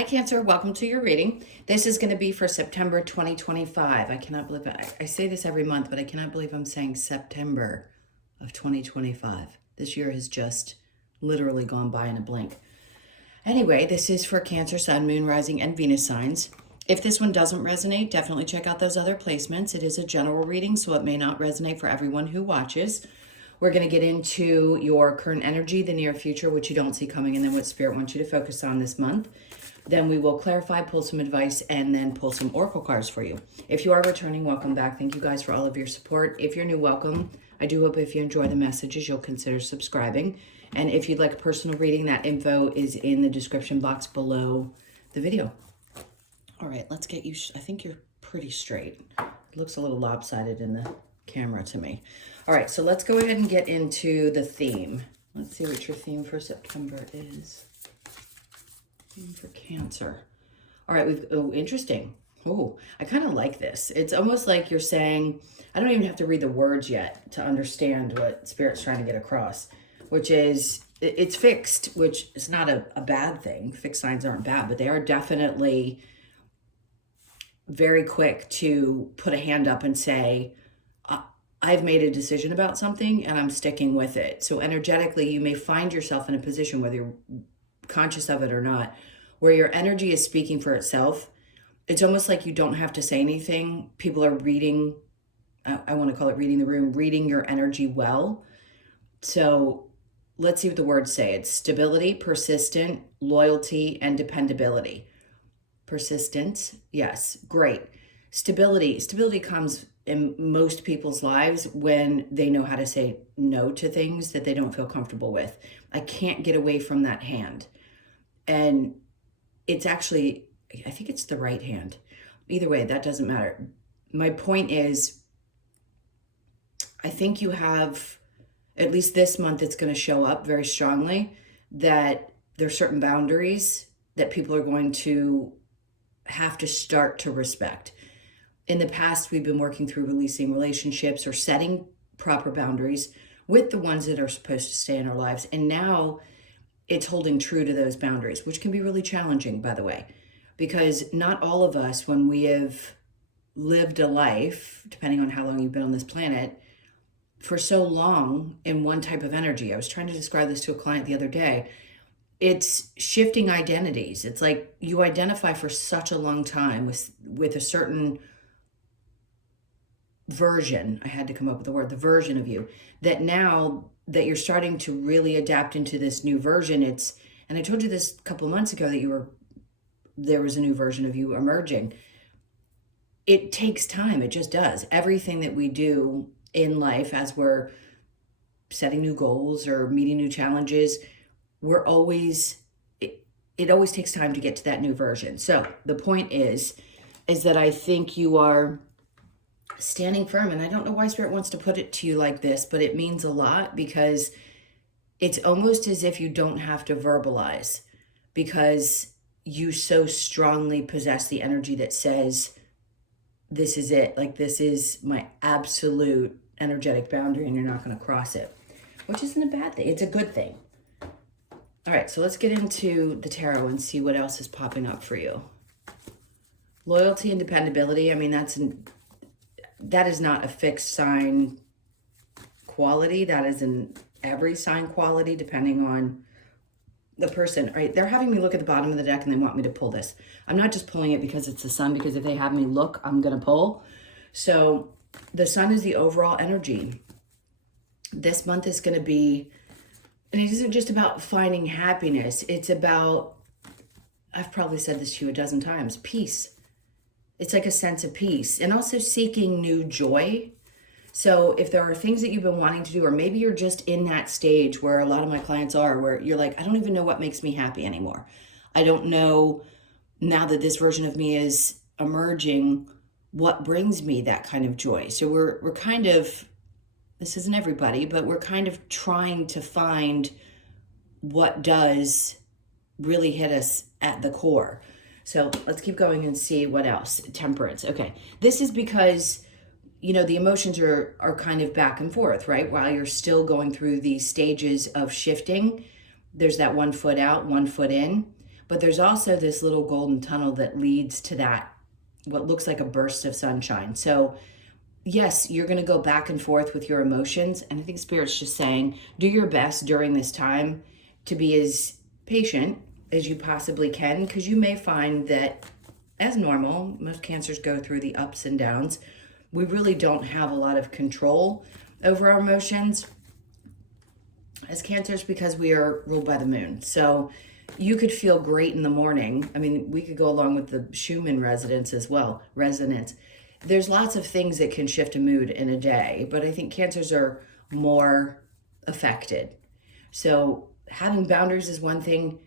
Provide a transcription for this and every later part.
Hi, Cancer. Welcome to your reading. This is going to be for September 2025. I cannot believe it. I say this every month, but I cannot believe I'm saying September of 2025. This year has just literally gone by in a blink. Anyway, this is for Cancer, Sun, Moon, Rising, and Venus signs. If this one doesn't resonate, definitely check out those other placements. It is a general reading, so it may not resonate for everyone who watches. We're going to get into your current energy, the near future, which you don't see coming, and then what Spirit wants you to focus on this month. Then we will clarify, pull some advice, and then pull some oracle cards for you. If you are returning, welcome back. Thank you guys for all of your support. If you're new, welcome. I do hope if you enjoy the messages, you'll consider subscribing. And if you'd like a personal reading, that info is in the description box below the video. All right, let's get you, I think you're pretty straight. It looks a little lopsided in the camera to me. All right, so let's go ahead and get into the theme. Let's see what your theme for September is. For Cancer. All right, interesting. Oh, I kind of like this. It's almost like you're saying, I don't even have to read the words yet to understand what Spirit's trying to get across, which is, it's fixed, which is not a bad thing. Fixed signs aren't bad, but they are definitely very quick to put a hand up and say, I've made a decision about something and I'm sticking with it. So energetically, you may find yourself in a position, whether you're conscious of it or not, where your energy is speaking for itself. It's almost like you don't have to say anything. People are reading, I want to call it reading the room, reading your energy well. So let's see what the words say. It's stability, persistent, loyalty, and dependability. Persistence, yes, great. Stability comes in most people's lives when they know how to say no to things that they don't feel comfortable with. I can't get away from that hand. And it's actually, I think it's the right hand. Either way, that doesn't matter. My point is, I think you have, at least this month, it's going to show up very strongly that there's certain boundaries that people are going to have to start to respect. In the past, we've been working through releasing relationships or setting proper boundaries with the ones that are supposed to stay in our lives. And now it's holding true to those boundaries, which can be really challenging, by the way, because not all of us, when we have lived a life, depending on how long you've been on this planet, for so long in one type of energy. I was trying to describe this to a client the other day. It's shifting identities. It's like you identify for such a long time with a certain version. I had to come up with the word, the version of you, that now that you're starting to really adapt into this new version, and I told you this a couple of months ago that there was a new version of you emerging. It takes time. It just does. Everything that we do in life, as we're setting new goals or meeting new challenges, it always takes time to get to that new version. So the point is that I think you are standing firm, and I don't know why Spirit wants to put it to you like this, but it means a lot, because it's almost as if you don't have to verbalize, because you so strongly possess the energy that says, this is it, like this is my absolute energetic boundary and you're not going to cross it, which isn't a bad thing. It's a good thing. All right, so let's get into the tarot and see what else is popping up for you. Loyalty and dependability. I mean, that is not a fixed sign quality. That is an every sign quality, depending on the person. All right, they're having me look at the bottom of the deck and they want me to pull this. I'm not just pulling it because it's the sun, because if they have me look, I'm going to pull. So the sun is the overall energy. This month is going to be, and it isn't just about finding happiness. It's about, I've probably said this to you a dozen times, peace. It's like a sense of peace, and also seeking new joy. So if there are things that you've been wanting to do, or maybe you're just in that stage where a lot of my clients are, where you're like, I don't even know what makes me happy anymore. I don't know, now that this version of me is emerging, what brings me that kind of joy. So we're kind of, this isn't everybody, but we're kind of trying to find what does really hit us at the core. So let's keep going and see what else. Temperance. Okay. This is because, the emotions are kind of back and forth, right? While you're still going through these stages of shifting, there's that 1 foot out, 1 foot in. but there's also this little golden tunnel that leads to that, what looks like a burst of sunshine. So yes, you're going to go back and forth with your emotions. And I think Spirit's just saying, do your best during this time to be as patient as you possibly can, because you may find that, as normal, most cancers go through the ups and downs. We really don't have a lot of control over our emotions as cancers because we are ruled by the moon. So you could feel great in the morning. I mean, we could go along with the Schumann resonance as well. Resonance. There's lots of things that can shift a mood in a day, but I think cancers are more affected. So having boundaries is one thing.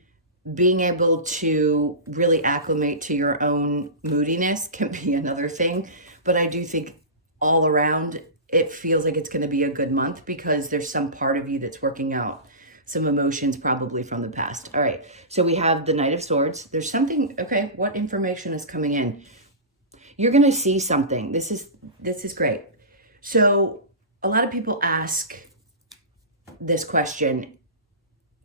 Being able to really acclimate to your own moodiness can be another thing. But I do think all around, it feels like it's going to be a good month because there's some part of you that's working out some emotions probably from the past. All right, so we have the Knight of Swords. There's something, okay, what information is coming in? You're going to see something. This is great. So a lot of people ask this question: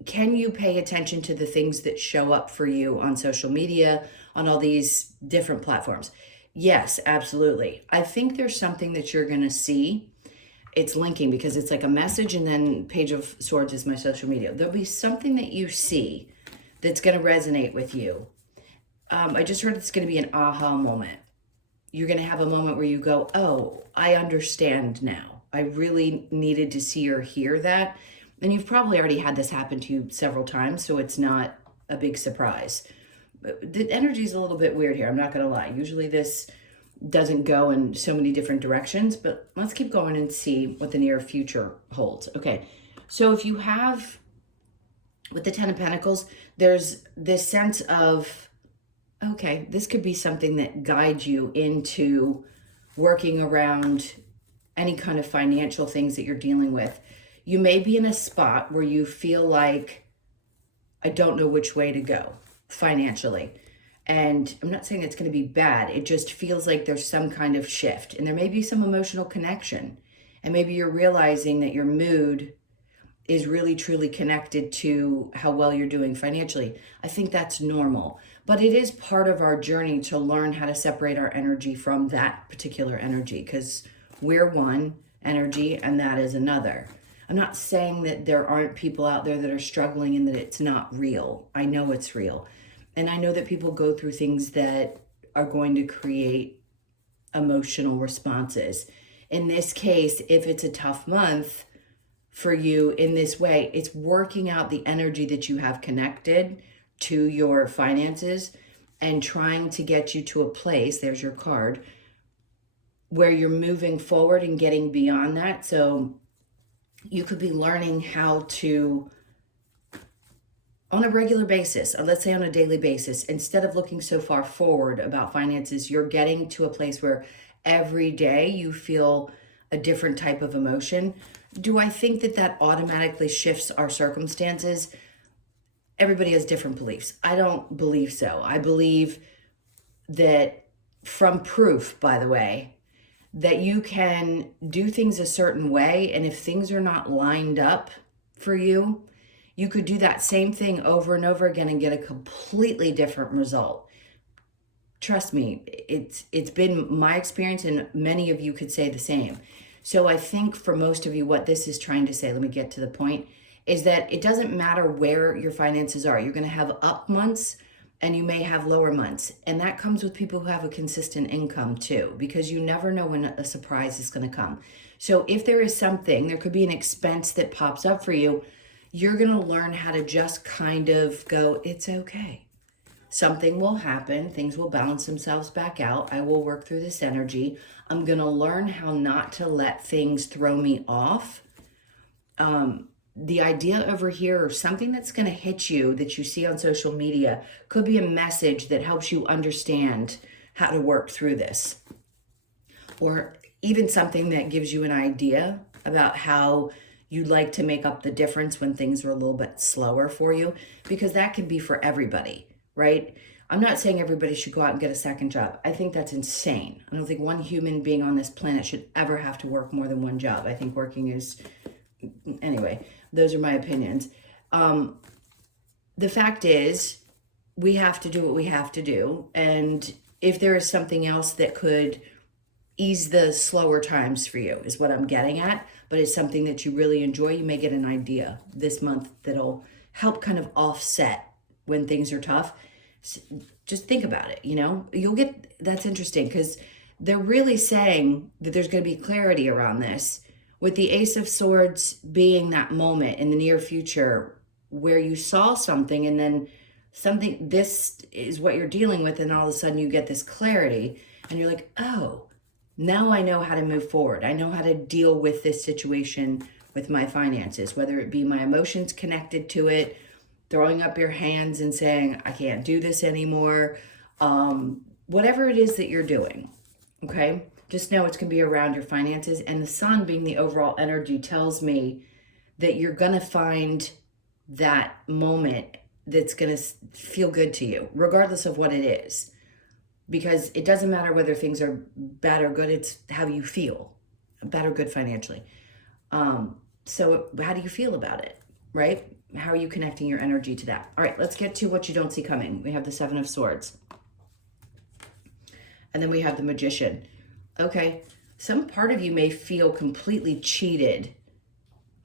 can you pay attention to the things that show up for you on social media, on all these different platforms? Yes, absolutely. I think there's something that you're going to see. It's linking because it's like a message, and then Page of Swords is my social media. There'll be something that you see that's going to resonate with you. I just heard it's going to be an aha moment. You're going to have a moment where you go, oh, I understand now. I really needed to see or hear that. And you've probably already had this happen to you several times, so it's not a big surprise. The energy is a little bit weird here, I'm not going to lie. Usually this doesn't go in so many different directions, but let's keep going and see what the near future holds. Okay, so if you have, with the Ten of Pentacles, there's this sense of, okay, this could be something that guides you into working around any kind of financial things that you're dealing with. You may be in a spot where you feel like, I don't know which way to go financially. And I'm not saying it's going to be bad. It just feels like there's some kind of shift. And there may be some emotional connection. And maybe you're realizing that your mood is really truly connected to how well you're doing financially. I think that's normal. But it is part of our journey to learn how to separate our energy from that particular energy, because we're one energy and that is another. I'm not saying that there aren't people out there that are struggling and that it's not real. I know it's real. And I know that people go through things that are going to create emotional responses. In this case, if it's a tough month for you in this way, it's working out the energy that you have connected to your finances and trying to get you to a place, there's your card, where you're moving forward and getting beyond that. So you could be learning how to, on a regular basis, or let's say on a daily basis, instead of looking so far forward about finances, you're getting to a place where every day you feel a different type of emotion. Do I think that that automatically shifts our circumstances? Everybody has different beliefs. I don't believe so. I believe that, from proof, by the way, that you can do things a certain way, and if things are not lined up for you, you could do that same thing over and over again and get a completely different result. Trust me, it's been my experience, and many of you could say the same. So I think for most of you, what this is trying to say, let me get to the point, is that it doesn't matter where your finances are. You're going to have up months and you may have lower months. And that comes with people who have a consistent income too, because you never know when a surprise is going to come. So if there is something, there could be an expense that pops up for you, you're going to learn how to just kind of go, it's okay. Something will happen. Things will balance themselves back out. I will work through this energy. I'm going to learn how not to let things throw me off. The idea over here, or something that's going to hit you that you see on social media, could be a message that helps you understand how to work through this. Or even something that gives you an idea about how you'd like to make up the difference when things are a little bit slower for you, because that can be for everybody, right? I'm not saying everybody should go out and get a second job. I think that's insane. I don't think one human being on this planet should ever have to work more than one job. I think working is, anyway, those are my opinions. The fact is, we have to do what we have to do. And if there is something else that could ease the slower times for you, is what I'm getting at, but it's something that you really enjoy, you may get an idea this month that'll help kind of offset when things are tough. Just think about it, you'll get, that's interesting because they're really saying that there's going to be clarity around this, with the Ace of Swords being that moment in the near future where you saw something and then something, this is what you're dealing with, and all of a sudden you get this clarity and you're like, oh, now I know how to move forward. I know how to deal with this situation with my finances, whether it be my emotions connected to it, throwing up your hands and saying, I can't do this anymore, whatever it is that you're doing, okay? Just know it's going to be around your finances. And the sun being the overall energy tells me that you're going to find that moment that's going to feel good to you, regardless of what it is. Because it doesn't matter whether things are bad or good, it's how you feel, bad or good financially. So how do you feel about it, right? How are you connecting your energy to that? All right, let's get to what you don't see coming. We have the Seven of Swords. And then we have the Magician. Okay, some part of you may feel completely cheated.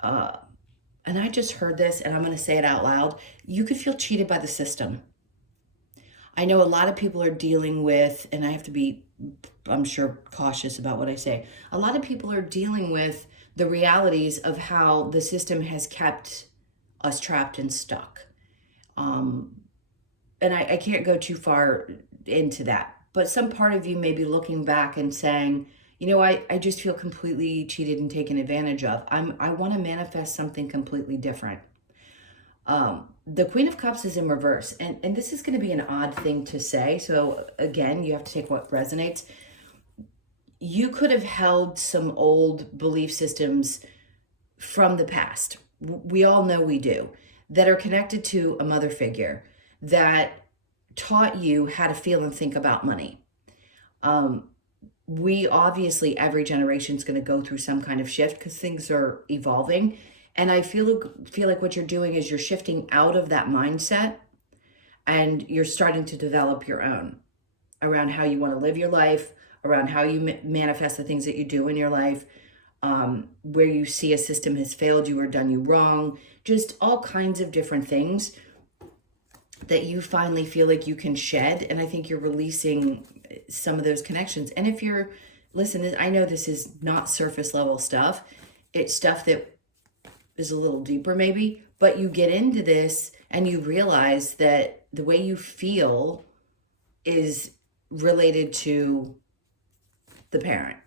And I just heard this, and I'm going to say it out loud. You could feel cheated by the system. I know a lot of people are dealing with, and I have to be, I'm sure, cautious about what I say. A lot of people are dealing with the realities of how the system has kept us trapped and stuck. And I can't go too far into that. But some part of you may be looking back and saying, I just feel completely cheated and taken advantage of. I want to manifest something completely different. The Queen of Cups is in reverse, and this is going to be an odd thing to say. So again, you have to take what resonates. You could have held some old belief systems from the past. We all know we do, that are connected to a mother figure that taught you how to feel and think about money. We obviously, every generation is going to go through some kind of shift because things are evolving. And I feel like what you're doing is you're shifting out of that mindset and you're starting to develop your own around how you want to live your life, around how you manifest the things that you do in your life, where you see a system has failed you or done you wrong, just all kinds of different things that you finally feel like you can shed. And I think you're releasing some of those connections. And if you're, listen, I know this is not surface level stuff. It's stuff that is a little deeper maybe, but you get into this and you realize that the way you feel is related to the parent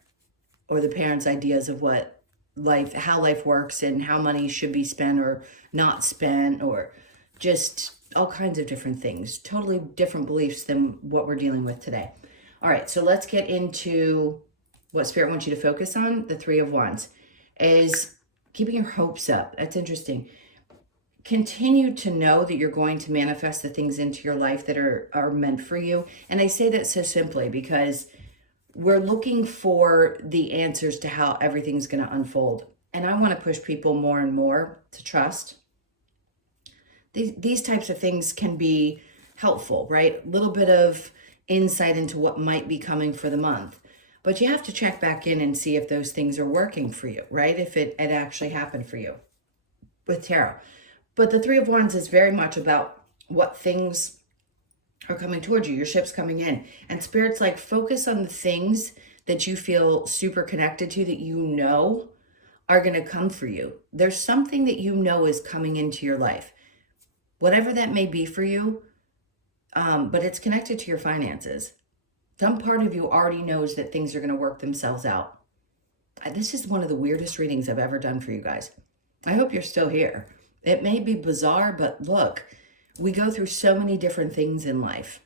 or the parent's ideas of what life, how life works and how money should be spent or not spent, or just all kinds of different things, totally different beliefs than what we're dealing with today. All right, so let's get into what Spirit wants you to focus on. The Three of Wands is keeping your hopes up. That's interesting. Continue to know that you're going to manifest the things into your life that are meant for you. And I say that so simply because we're looking for the answers to how everything's going to unfold. And I want to push people more and more to trust. These types of things can be helpful, right? A little bit of insight into what might be coming for the month. But you have to check back in and see if those things are working for you, right? If it actually happened for you with tarot. But the Three of Wands is very much about what things are coming towards you. Your ship's coming in. And Spirit's like, focus on the things that you feel super connected to, that you know are going to come for you. There's something that you know is coming into your life. Whatever that may be for you, but it's connected to your finances. Some part of you already knows that things are going to work themselves out. This is one of the weirdest readings I've ever done for you guys. I hope you're still here. It may be bizarre, but look, we go through so many different things in life.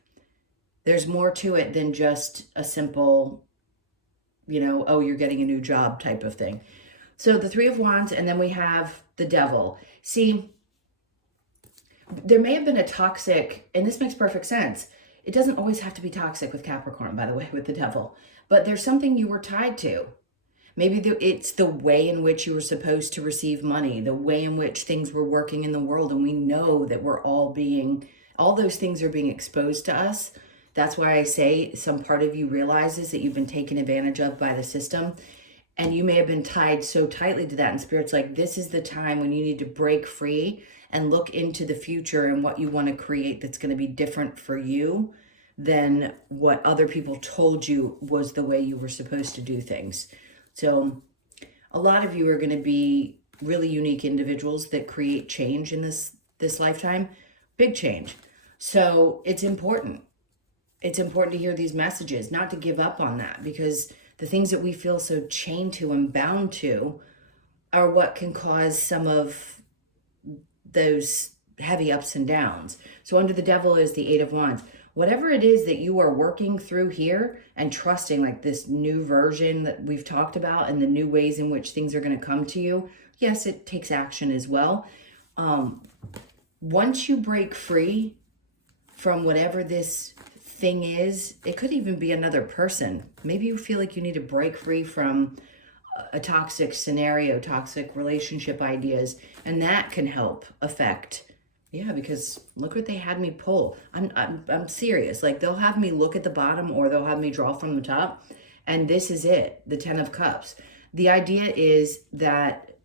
There's more to it than just a simple, oh, you're getting a new job type of thing. So the Three of Wands, and then we have the Devil. See, there may have been a toxic, and this makes perfect sense. It doesn't always have to be toxic with Capricorn, by the way, with the Devil. But there's something you were tied to. Maybe it's the way in which you were supposed to receive money, the way in which things were working in the world. And we know that we're all all those things are being exposed to us. That's why I say some part of you realizes that you've been taken advantage of by the system. And you may have been tied so tightly to that. And Spirit's like, this is the time when you need to break free and look into the future and what you want to create that's going to be different for you than what other people told you was the way you were supposed to do things. So a lot of you are going to be really unique individuals that create change in this lifetime, big change. So it's important. It's important to hear these messages, not to give up on that, because the things that we feel so chained to and bound to are what can cause some of those heavy ups and downs. So under the devil is the Eight of Wands. Whatever it is that you are working through here and trusting, like this new version that we've talked about and the new ways in which things are going to come to you, yes, it takes action as well. Once you break free from whatever this thing is, it could even be another person. Maybe you feel like you need to break free from a toxic scenario, toxic relationship ideas, and that can help affect. Yeah, because look what they had me pull. I'm serious. Like, they'll have me look at the bottom or they'll have me draw from the top, and this is it, the 10 of Cups. The idea is that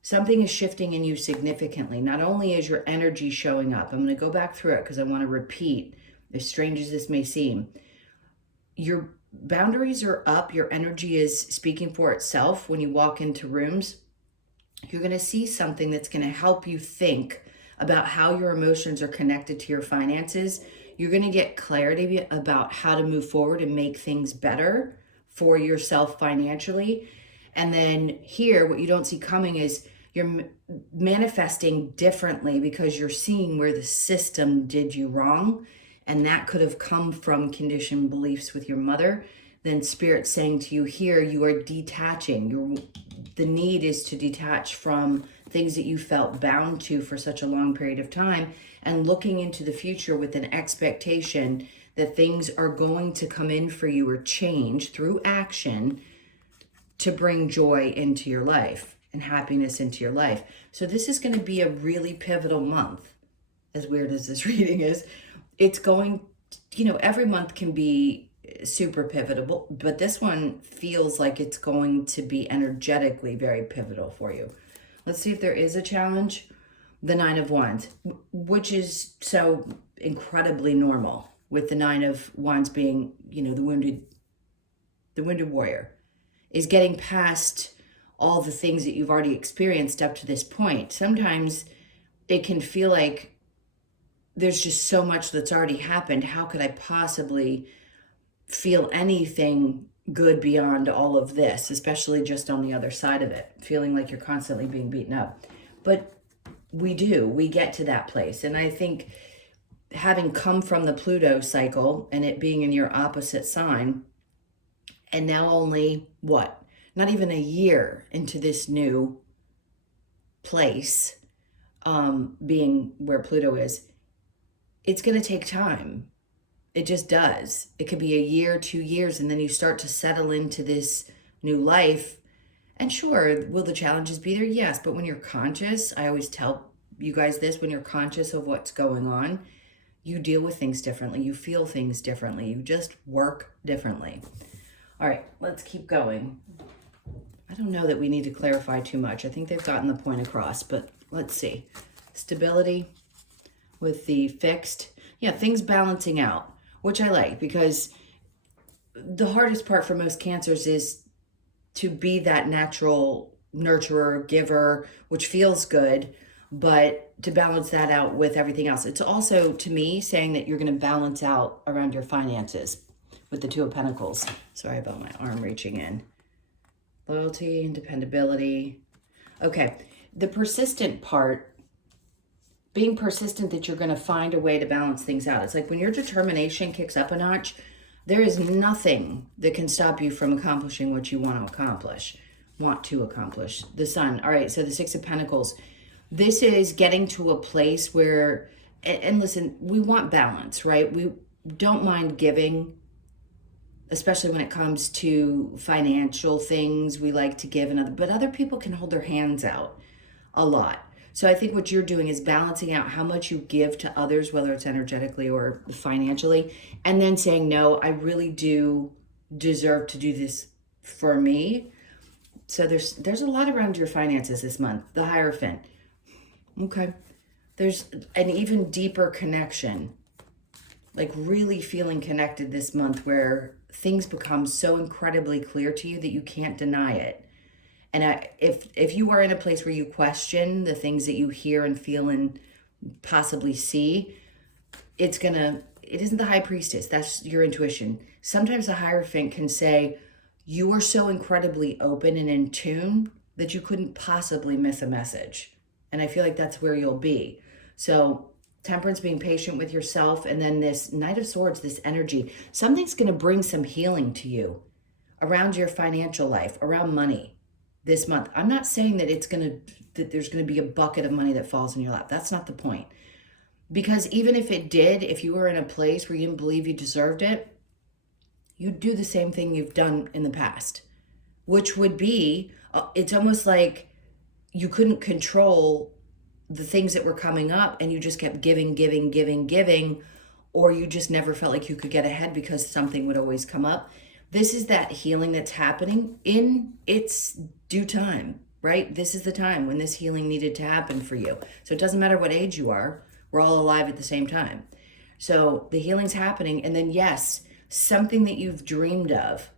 something is shifting in you significantly. Not only is your energy showing up, I'm going to go back through it because I want to repeat, as strange as this may seem, your boundaries are up, your energy is speaking for itself. When you walk into rooms, you're going to see something that's going to help you think about how your emotions are connected to your finances. You're going to get clarity about how to move forward and make things better for yourself financially. And then here, what you don't see coming is you're manifesting differently because you're seeing where the system did you wrong. And that could have come from conditioned beliefs with your mother. Then Spirit's saying to you here, you are detaching. The need is to detach from things that you felt bound to for such a long period of time and looking into the future with an expectation that things are going to come in for you or change through action to bring joy into your life and happiness into your life. So this is going to be a really pivotal month, as weird as this reading is. It's going, every month can be super pivotal, but this one feels like it's going to be energetically very pivotal for you. Let's see if there is a challenge. The Nine of Wands, which is so incredibly normal, with the Nine of Wands being, the wounded warrior, is getting past all the things that you've already experienced up to this point. Sometimes it can feel like there's just so much that's already happened. How could I possibly feel anything good beyond all of this, especially just on the other side of it, feeling like you're constantly being beaten up? But we get to that place. And I think having come from the Pluto cycle and it being in your opposite sign, and now only not even a year into this new place, being where Pluto is, it's going to take time. It just does. It could be a year, 2 years, and then you start to settle into this new life. And sure, will the challenges be there? Yes, but when you're conscious, I always tell you guys this, when you're conscious of what's going on, you deal with things differently. You feel things differently. You just work differently. All right, let's keep going. I don't know that we need to clarify too much. I think they've gotten the point across, but let's see. Stability with the fixed. Yeah, things balancing out, which I like, because the hardest part for most Cancers is to be that natural nurturer, giver, which feels good, but to balance that out with everything else. It's also, to me, saying that you're going to balance out around your finances with the Two of Pentacles. Sorry about my arm reaching in. Loyalty and dependability. Okay, the persistent part, being persistent that you're going to find a way to balance things out. It's like when your determination kicks up a notch, there is nothing that can stop you from accomplishing what you want to accomplish. The Sun. All right, so the Six of Pentacles. This is getting to a place where, and listen, we want balance, right? We don't mind giving, especially when it comes to financial things. We like to give, but other people can hold their hands out a lot. So I think what you're doing is balancing out how much you give to others, whether it's energetically or financially, and then saying, no, I really do deserve to do this for me. So there's a lot around your finances this month. The Hierophant. Okay. There's an even deeper connection, like really feeling connected this month, where things become so incredibly clear to you that you can't deny it. And if you are in a place where you question the things that you hear and feel and possibly see, it isn't the High Priestess. That's your intuition. Sometimes the Hierophant can say, you are so incredibly open and in tune that you couldn't possibly miss a message. And I feel like that's where you'll be. So Temperance, being patient with yourself, and then this Knight of Swords, this energy, something's going to bring some healing to you around your financial life, around money this month. I'm not saying that that there's going to be a bucket of money that falls in your lap. That's not the point. Because even if it did, if you were in a place where you didn't believe you deserved it, you'd do the same thing you've done in the past, which would be, it's almost like you couldn't control the things that were coming up and you just kept giving, or you just never felt like you could get ahead because something would always come up. This is that healing that's happening in its due time, right? This is the time when this healing needed to happen for you. So it doesn't matter what age you are, we're all alive at the same time. So the healing's happening, and then yes, something that you've dreamed of,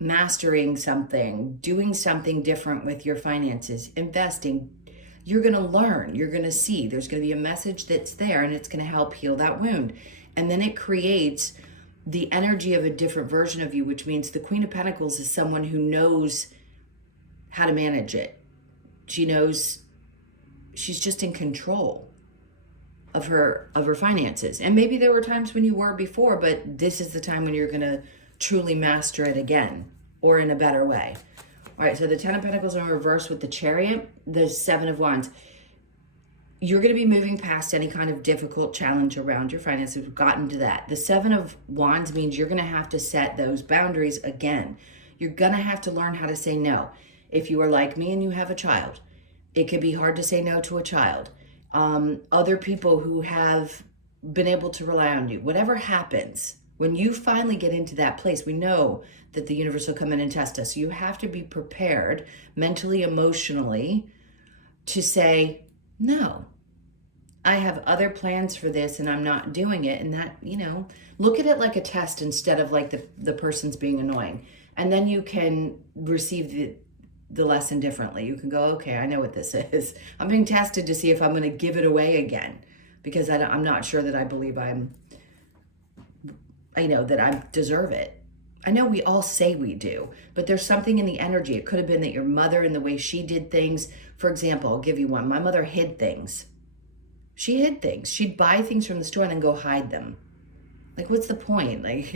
mastering something, doing something different with your finances, investing, you're going to learn, you're going to see, there's going to be a message that's there, and it's going to help heal that wound. And then it creates the energy of a different version of you, which means the Queen of Pentacles is someone who knows how to manage it. She knows, she's just in control of her finances. And maybe there were times when you were before, but this is the time when you're going to truly master it again, or in a better way. All right, so the Ten of Pentacles in reverse with the Chariot, the Seven of Wands. You're going to be moving past any kind of difficult challenge around your finances. We've gotten to that. The Seven of Wands means you're going to have to set those boundaries again. You're going to have to learn how to say no. If you are like me and you have a child, it can be hard to say no to a child. Other people who have been able to rely on you. Whatever happens, when you finally get into that place, we know that the universe will come in and test us. So you have to be prepared mentally, emotionally, to say, no, I have other plans for this and I'm not doing it. And that, look at it like a test instead of like the person's being annoying. And then you can receive the lesson differently. You can go, okay, I know what this is. I'm being tested to see if I'm going to give it away again, because I'm not sure that I believe that I deserve it. I know we all say we do, but there's something in the energy. It could have been that your mother and the way she did things. For example, I'll give you one. My mother hid things. She hid things. She'd buy things from the store and then go hide them. Like, what's the point? Like,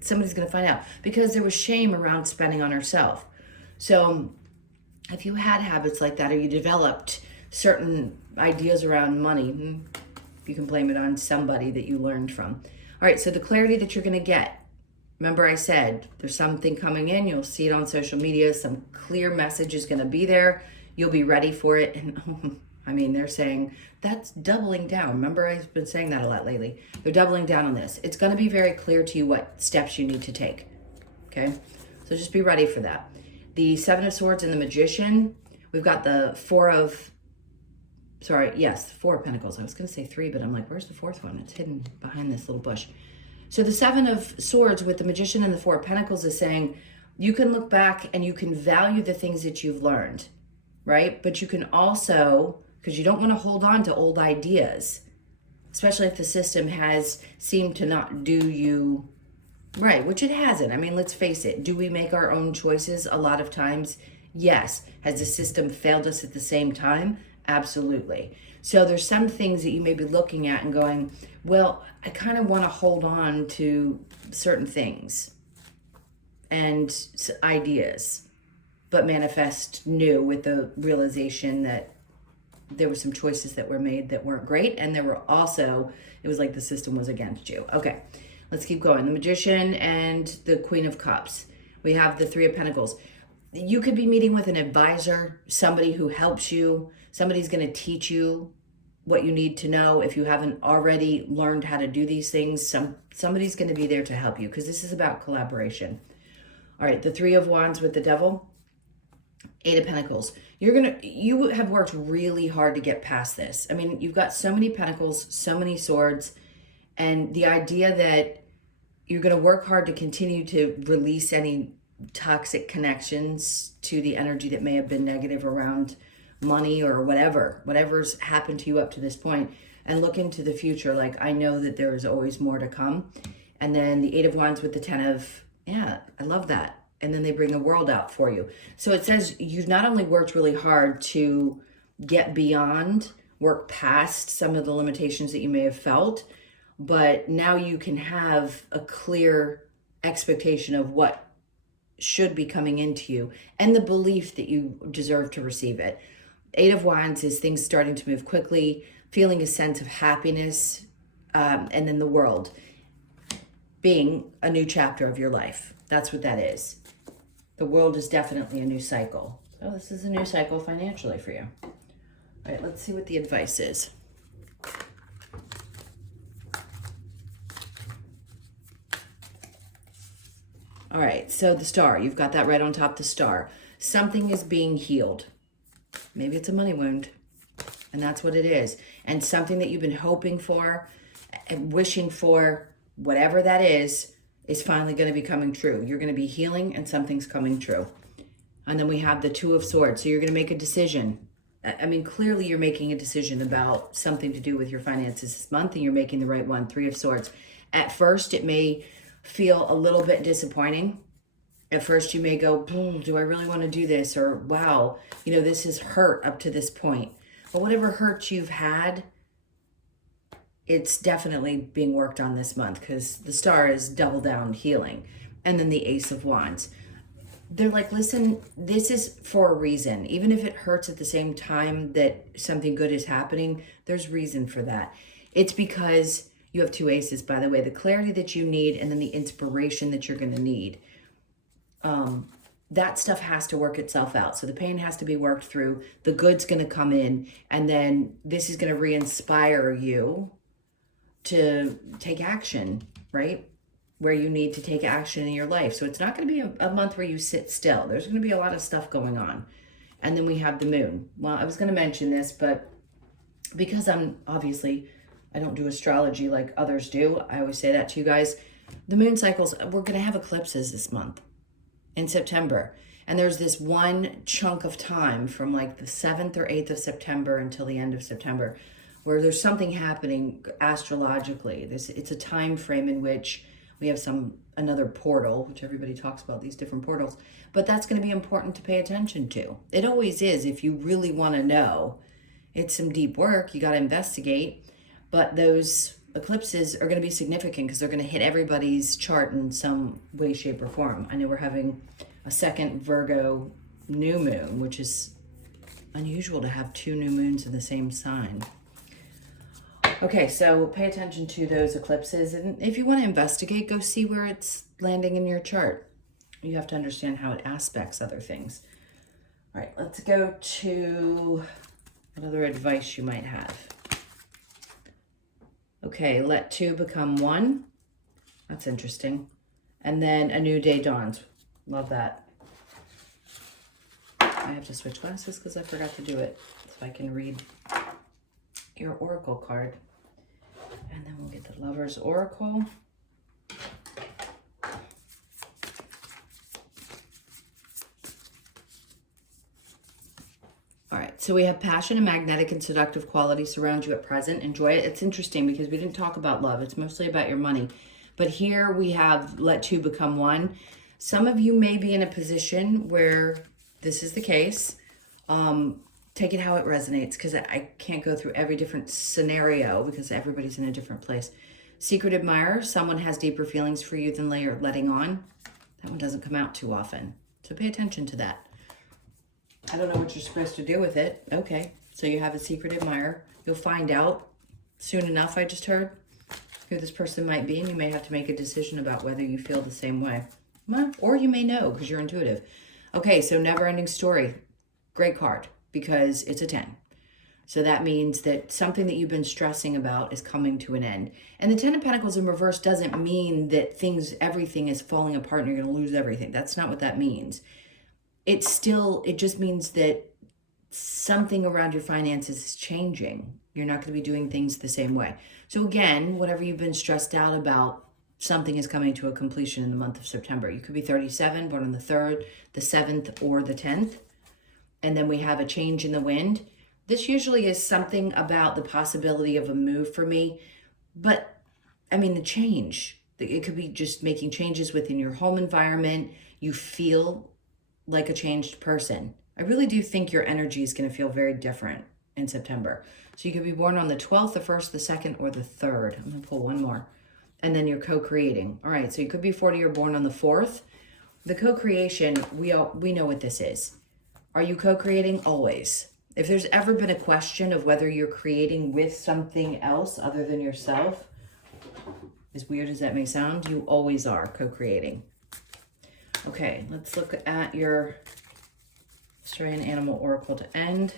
somebody's going to find out, because there was shame around spending on herself. So if you had habits like that, or you developed certain ideas around money, you can blame it on somebody that you learned from. All right, so the clarity that you're going to get. Remember I said, there's something coming in. You'll see it on social media. Some clear message is going to be there. You'll be ready for it. And they're saying that's doubling down. Remember, I've been saying that a lot lately. They're doubling down on this. It's going to be very clear to you what steps you need to take. Okay? So just be ready for that. The Seven of Swords and the Magician. We've got the Four of Pentacles. I was going to say three, but I'm like, where's the fourth one? It's hidden behind this little bush. So the Seven of Swords with the Magician and the Four of Pentacles is saying you can look back and you can value the things that you've learned, right? But you can also, because you don't want to hold on to old ideas, especially if the system has seemed to not do you right, which it hasn't. Let's face it. Do we make our own choices a lot of times? Yes. Has the system failed us at the same time? Absolutely. So there's some things that you may be looking at and going, well, I kind of want to hold on to certain things and ideas, but manifest new with the realization that there were some choices that were made that weren't great. And there were also, it was like the system was against you. Okay, let's keep going. The Magician and the Queen of Cups. We have the Three of Pentacles. You could be meeting with an advisor, somebody who helps you. Somebody's going to teach you what you need to know if you haven't already learned how to do these things. Somebody's going to be there to help you because this is about collaboration. All right, the Three of Wands with the Devil, Eight of Pentacles. You have worked really hard to get past this. I mean, you've got so many pentacles, so many swords, and the idea that you're going to work hard to continue to release any toxic connections to the energy that may have been negative around money or whatever's happened to you up to this point, and look into the future. Like, I know that there is always more to come. And then the Eight of Wands with the Ten of, yeah, I love that. And then they bring the world out for you. So it says you've not only worked really hard to get beyond, work past some of the limitations that you may have felt, but now you can have a clear expectation of what should be coming into you and the belief that you deserve to receive it. Eight of Wands is things starting to move quickly, feeling a sense of happiness, and then the world being a new chapter of your life. That's what that is. The world is definitely a new cycle. So this is a new cycle financially for you. All right, let's see what the advice is. All right, so the Star, you've got that right on top, the Star. Something is being healed. Maybe it's a money wound, and that's what it is. And something that you've been hoping for and wishing for, whatever that is finally going to be coming true. You're going to be healing and something's coming true. And then we have the Two of Swords. So you're going to make a decision. I mean, clearly you're making a decision about something to do with your finances this month, and you're making the right one. Three of Swords. At first, it may feel a little bit disappointing. At first, you may go, do I really want to do this? Or, wow, this has hurt up to this point. But whatever hurt you've had, it's definitely being worked on this month because the Star is double down healing. And then the Ace of Wands. They're like, listen, this is for a reason. Even if it hurts at the same time that something good is happening, there's reason for that. It's because you have two aces, by the way, the clarity that you need and then the inspiration that you're going to need. That stuff has to work itself out. So the pain has to be worked through. The good's going to come in. And then this is going to re-inspire you to take action, right? Where you need to take action in your life. So it's not going to be a month where you sit still. There's going to be a lot of stuff going on. And then we have the Moon. Well, I was going to mention this, but because I don't do astrology like others do. I always say that to you guys. The moon cycles, we're going to have eclipses this month in September. And there's this one chunk of time from like the 7th or 8th of September until the end of September where there's something happening astrologically. It's a time frame in which we have another portal, which everybody talks about, these different portals. But that's going to be important to pay attention to. It always is if you really want to know. It's some deep work. You got to investigate. But those eclipses are going to be significant because they're going to hit everybody's chart in some way, shape, or form. I know we're having a second Virgo new moon, which is unusual to have two new moons in the same sign. Okay, so pay attention to those eclipses. And if you want to investigate, go see where it's landing in your chart. You have to understand how it aspects other things. All right, let's go to what other advice you might have. Okay, let two become one. That's interesting. And then a new day dawns. Love that. I have to switch glasses because I forgot to do it so I can read your oracle card. And then we'll get the Lover's Oracle. All right, so we have passion and magnetic and seductive qualities surround you at present. Enjoy it. It's interesting because we didn't talk about love. It's mostly about your money. But here we have let two become one. Some of you may be in a position where this is the case. Take it how it resonates because I can't go through every different scenario because everybody's in a different place. Secret admirer, someone has deeper feelings for you than you're letting on. That one doesn't come out too often. So pay attention to that. I don't know what you're supposed to do with it. Okay, so you have a secret admirer. You'll find out soon enough, I just heard, who this person might be, and you may have to make a decision about whether you feel the same way. Or you may know because you're intuitive. Okay, so never ending story. Great card because it's a 10. So that means that something that you've been stressing about is coming to an end. And the 10 of Pentacles in reverse doesn't mean that everything is falling apart and you're going to lose everything. That's not what that means. It just means that something around your finances is changing. You're not going to be doing things the same way. So again, whatever you've been stressed out about, something is coming to a completion in the month of September. You could be 37, born on the 3rd, the 7th, or the 10th. And then we have a change in the wind. This usually is something about the possibility of a move for me. But, I mean, the change. It could be just making changes within your home environment. You feel like a changed person. I really do think your energy is going to feel very different in September. So you could be born on the 12th, the 1st, the 2nd, or the 3rd. I'm going to pull one more. And then you're co-creating. All right, so you could be 40 or born on the 4th. The co-creation, we know what this is. Are you co-creating? Always. If there's ever been a question of whether you're creating with something else other than yourself, as weird as that may sound, you always are co-creating. Okay, let's look at your Australian Animal Oracle to end.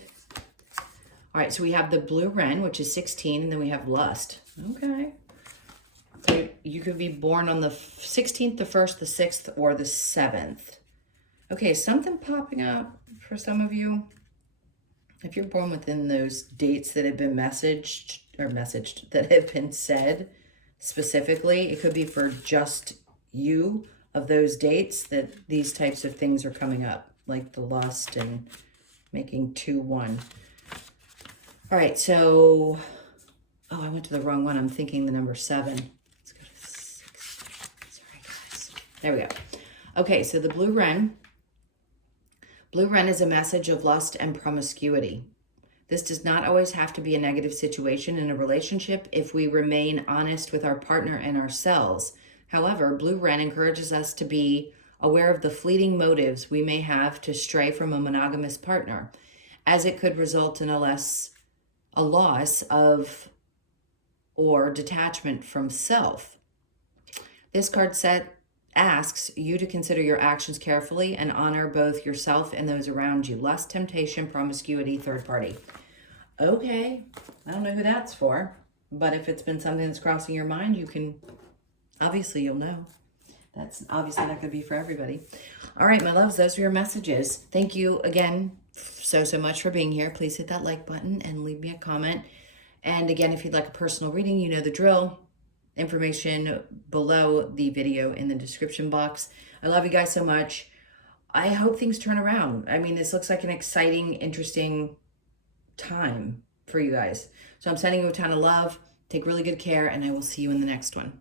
All right, so we have the Blue Wren, which is 16, and then we have Lust. Okay. So you could be born on the 16th, the 1st, the 6th, or the 7th. Okay, something popping up for some of you. If you're born within those dates that have been that have been said specifically, it could be for just you of those dates that these types of things are coming up, like the lust and making 2-1. All right, so, I went to the wrong one. I'm thinking the number 7. Let's go to 6. Sorry, guys. There we go. Okay, so the Blue Wren. Blue Wren is a message of lust and promiscuity. This does not always have to be a negative situation in a relationship if we remain honest with our partner and ourselves. However, Blue Wren encourages us to be aware of the fleeting motives we may have to stray from a monogamous partner, as it could result in a loss of or detachment from self. This card set asks you to consider your actions carefully and honor both yourself and those around you. Lust, temptation, promiscuity, third party. Okay, I don't know who that's for, but if it's been something that's crossing your mind, obviously you'll know. That's obviously not going to be for everybody. All right, my loves, those are your messages. Thank you again so much for being here. Please hit that like button and leave me a comment. And again, if you'd like a personal reading, you know the drill. Information below the video in the description box. I love you guys so much. I hope things turn around. I mean, this looks like an exciting, interesting time for you guys. So I'm sending you a ton of love. Take really good care, and I will see you in the next one.